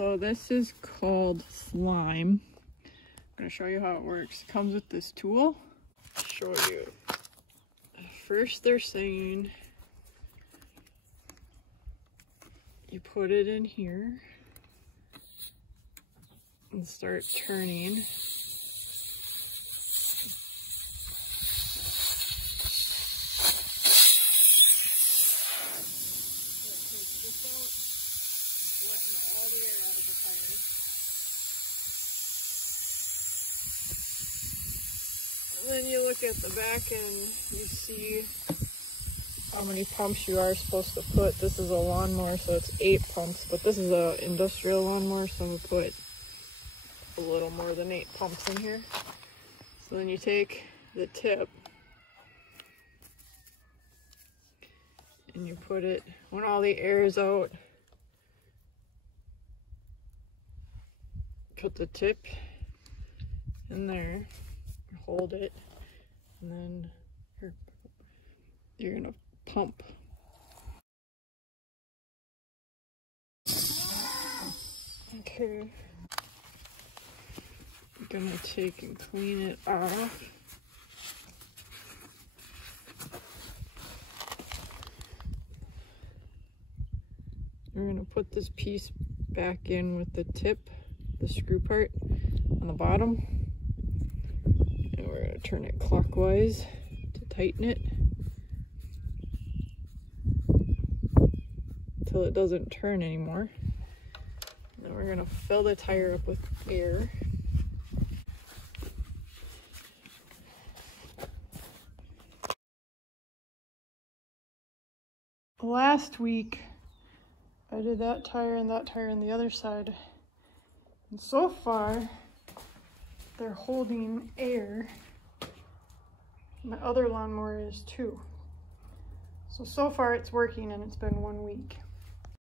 So this is called SLIME. I'm going to show you how it works. It comes with this tool. I'll show you. First they're saying you put it in here and start turning. Then you look at the back and you see how many pumps you are supposed to put. This is a lawnmower, so it's 8 pumps, but this is an industrial lawnmower, so I'm going to put a little more than 8 pumps in here. So then you take the tip and you put it, when all the air is out, put the tip in there, hold it, and then you're gonna pump. Okay, I'm gonna take and clean it off. We're gonna put this piece back in with the tip, the screw part on the bottom. And we're going to turn it clockwise to tighten it until it doesn't turn anymore. Then we're going to fill the tire up with air. Last week I did that tire and the other side, and so far they're holding air. My other lawnmower is too. So far it's working, and it's been 1 week.